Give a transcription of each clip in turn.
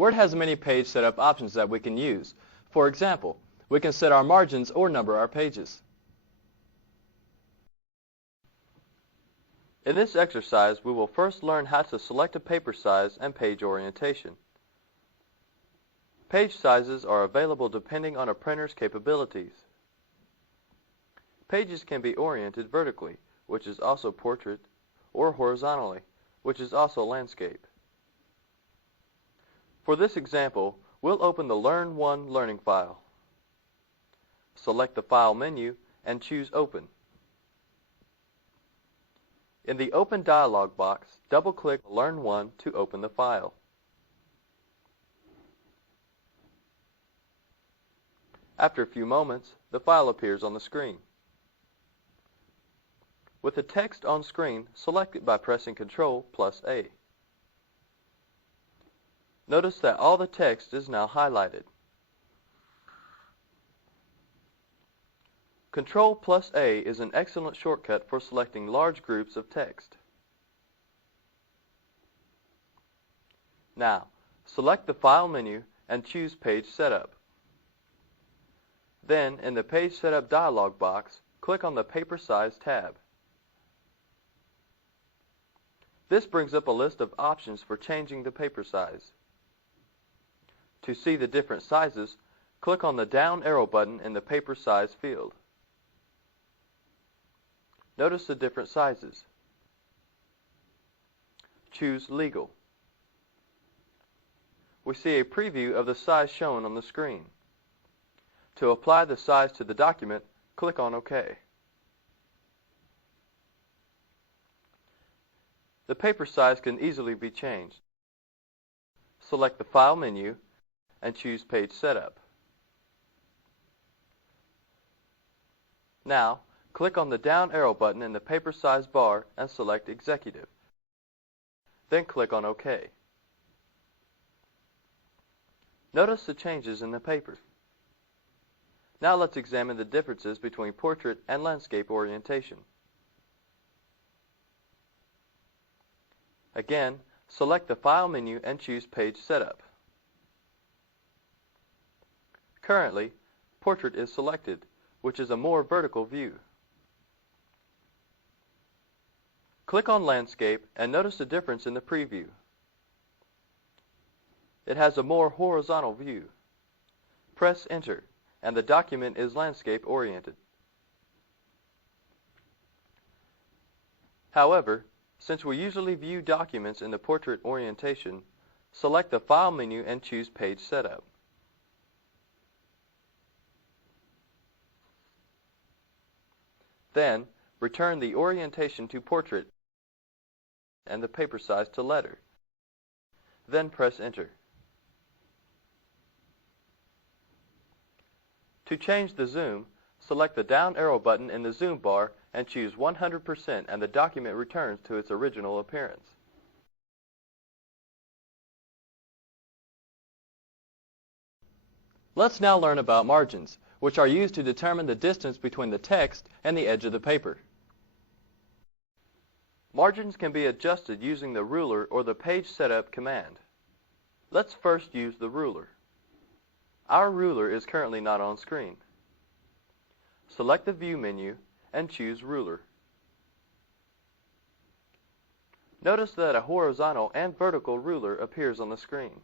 Word has many page setup options that we can use. For example, we can set our margins or number our pages. In this exercise, we will first learn how to select a paper size and page orientation. Page sizes are available depending on a printer's capabilities. Pages can be oriented vertically, which is also portrait, or horizontally, which is also landscape. For this example, we'll open the Learn 1 learning file. Select the File menu and choose Open. In the Open dialog box, double-click Learn 1 to open the file. After a few moments, the file appears on the screen. With the text on screen, select it by pressing Ctrl+A. Notice that all the text is now highlighted. Ctrl+A is an excellent shortcut for selecting large groups of text. Now, select the File menu and choose Page Setup. Then, in the Page Setup dialog box, click on the Paper Size tab. This brings up a list of options for changing the paper size. To see the different sizes, click on the down arrow button in the Paper Size field. Notice the different sizes. Choose Legal. We see a preview of the size shown on the screen. To apply the size to the document, click on OK. The paper size can easily be changed. Select the File menu and choose Page Setup. Now, click on the down arrow button in the paper size bar and select Executive. Then click on OK. Notice the changes in the paper. Now let's examine the differences between portrait and landscape orientation. Again, select the File menu and choose Page Setup. Currently, Portrait is selected, which is a more vertical view. Click on Landscape and notice the difference in the preview. It has a more horizontal view. Press Enter, and the document is landscape oriented. However, since we usually view documents in the portrait orientation, select the File menu and choose Page Setup. Then, return the orientation to portrait and the paper size to letter. Then press Enter. To change the zoom, select the down arrow button in the zoom bar and choose 100%, and the document returns to its original appearance. Let's now learn about margins, which are used to determine the distance between the text and the edge of the paper. Margins can be adjusted using the ruler or the Page Setup command. Let's first use the ruler. Our ruler is currently not on screen. Select the View menu and choose Ruler. Notice that a horizontal and vertical ruler appears on the screen.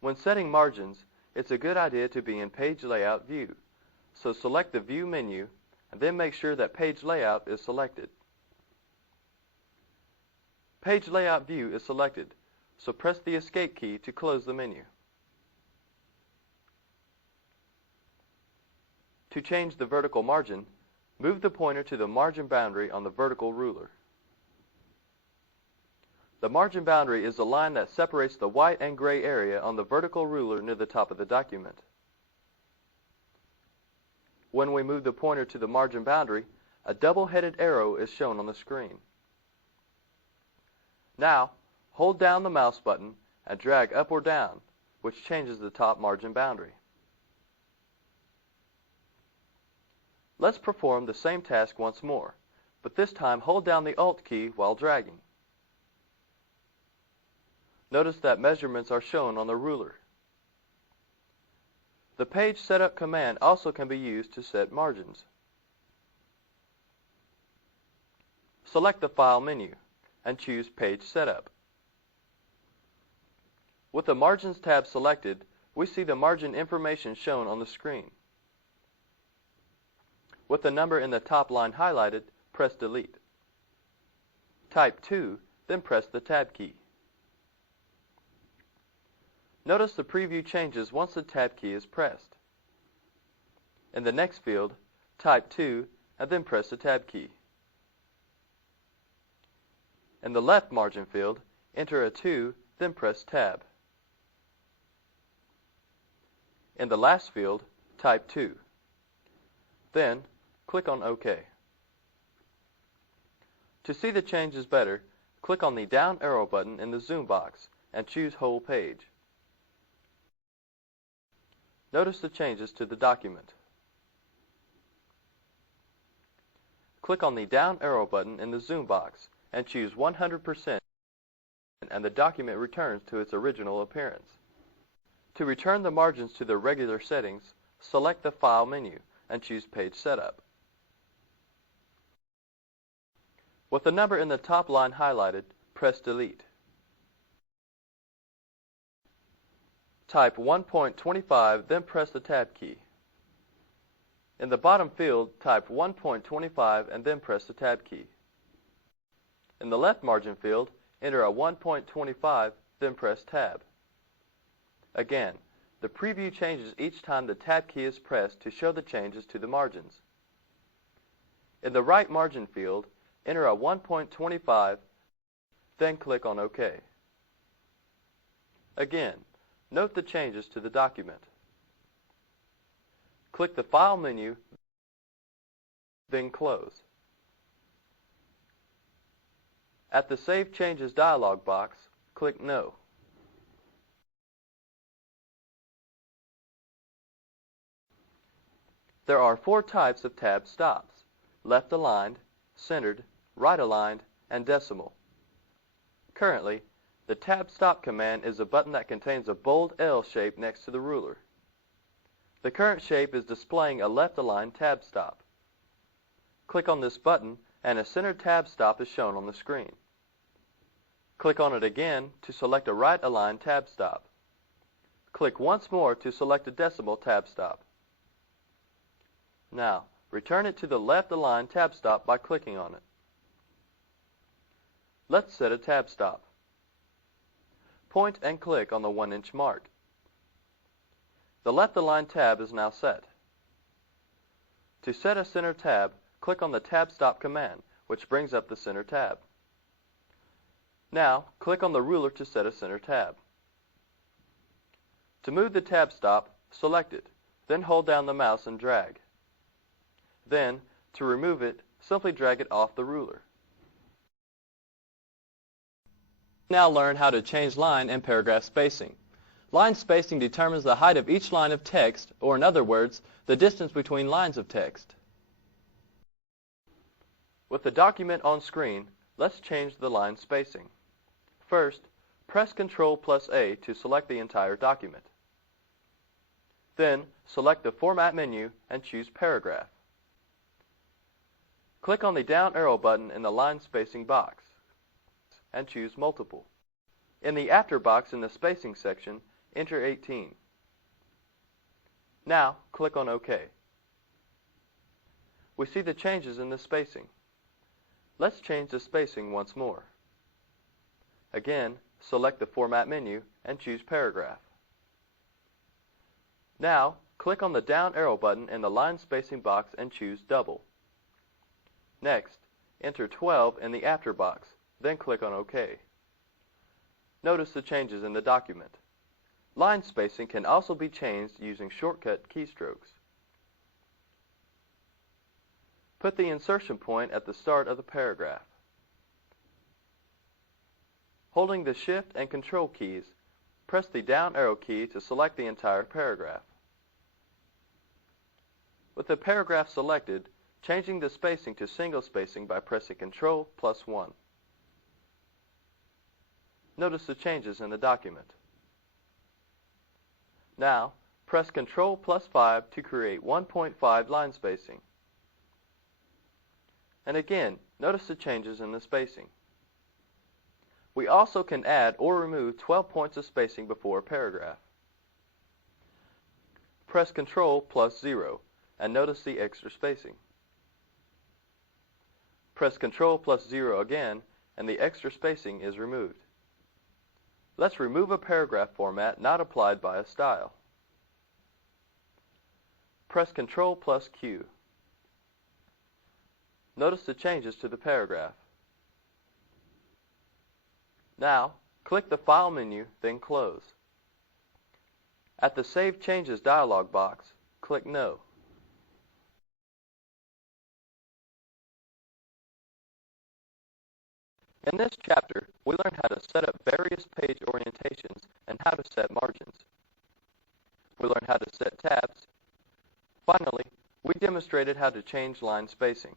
When setting margins, it's a good idea to be in Page Layout view, so select the View menu and then make sure that Page Layout is selected. Page Layout view is selected, so press the Escape key to close the menu. To change the vertical margin, move the pointer to the margin boundary on the vertical ruler. The margin boundary is the line that separates the white and gray area on the vertical ruler near the top of the document. When we move the pointer to the margin boundary, a double-headed arrow is shown on the screen. Now, hold down the mouse button and drag up or down, which changes the top margin boundary. Let's perform the same task once more, but this time hold down the Alt key while dragging. Notice that measurements are shown on the ruler. The Page Setup command also can be used to set margins. Select the File menu and choose Page Setup. With the Margins tab selected, we see the margin information shown on the screen. With the number in the top line highlighted, press Delete. Type 2, then press the Tab key. Notice the preview changes once the Tab key is pressed. In the next field, type 2 and then press the Tab key. In the left margin field, enter a 2, then press Tab. In the last field, type 2. Then, click on OK. To see the changes better, click on the down arrow button in the zoom box and choose Whole Page. Notice the changes to the document. Click on the down arrow button in the zoom box and choose 100%, and the document returns to its original appearance. To return the margins to their regular settings, select the File menu and choose Page Setup. With the number in the top line highlighted, press Delete. Type 1.25, then press the Tab key. In the bottom field, type 1.25 and then press the Tab key. In the left margin field, enter a 1.25, then press Tab. Again, the preview changes each time the Tab key is pressed to show the changes to the margins. In the right margin field, enter a 1.25, then click on OK. Again, note the changes to the document. Click the File menu, then Close. At the Save Changes dialog box, click No. There are 4 types of tab stops: left aligned, centered, right aligned, and decimal. Currently, the Tab Stop command is a button that contains a bold L shape next to the ruler. The current shape is displaying a left-aligned tab stop. Click on this button and a centered tab stop is shown on the screen. Click on it again to select a right-aligned tab stop. Click once more to select a decimal tab stop. Now, return it to the left-aligned tab stop by clicking on it. Let's set a tab stop. Point and click on the 1-inch mark. The left-aligned tab is now set. To set a center tab, click on the Tab Stop command, which brings up the center tab. Now, click on the ruler to set a center tab. To move the tab stop, select it, then hold down the mouse and drag. Then, to remove it, simply drag it off the ruler. Now learn how to change line and paragraph spacing. Line spacing determines the height of each line of text, or in other words, the distance between lines of text. With the document on screen, let's change the line spacing. First, press Ctrl+A to select the entire document. Then, select the Format menu and choose Paragraph. Click on the down arrow button in the line spacing box and choose Multiple. In the After box in the spacing section, enter 18. Now, click on OK. We see the changes in the spacing. Let's change the spacing once more. Again, select the Format menu and choose Paragraph. Now, click on the down arrow button in the line spacing box and choose Double. Next, enter 12 in the After box, then click on OK. Notice the changes in the document. Line spacing can also be changed using shortcut keystrokes. Put the insertion point at the start of the paragraph. Holding the Shift and Control keys, press the down arrow key to select the entire paragraph. With the paragraph selected, changing the spacing to single spacing by pressing Ctrl+1. notice the changes in the document. Now, press Ctrl+5 to create 1.5 line spacing. And again, notice the changes in the spacing. We also can add or remove 12 points of spacing before a paragraph. Press Ctrl+0 and notice the extra spacing. Press Ctrl+0 again and the extra spacing is removed. Let's remove a paragraph format not applied by a style. Press Ctrl+Q. Notice the changes to the paragraph. Now, click the File menu, then Close. At the Save Changes dialog box, click No. In this chapter, we learned how to set up various page orientations and how to set margins. We learned how to set tabs. Finally, we demonstrated how to change line spacing.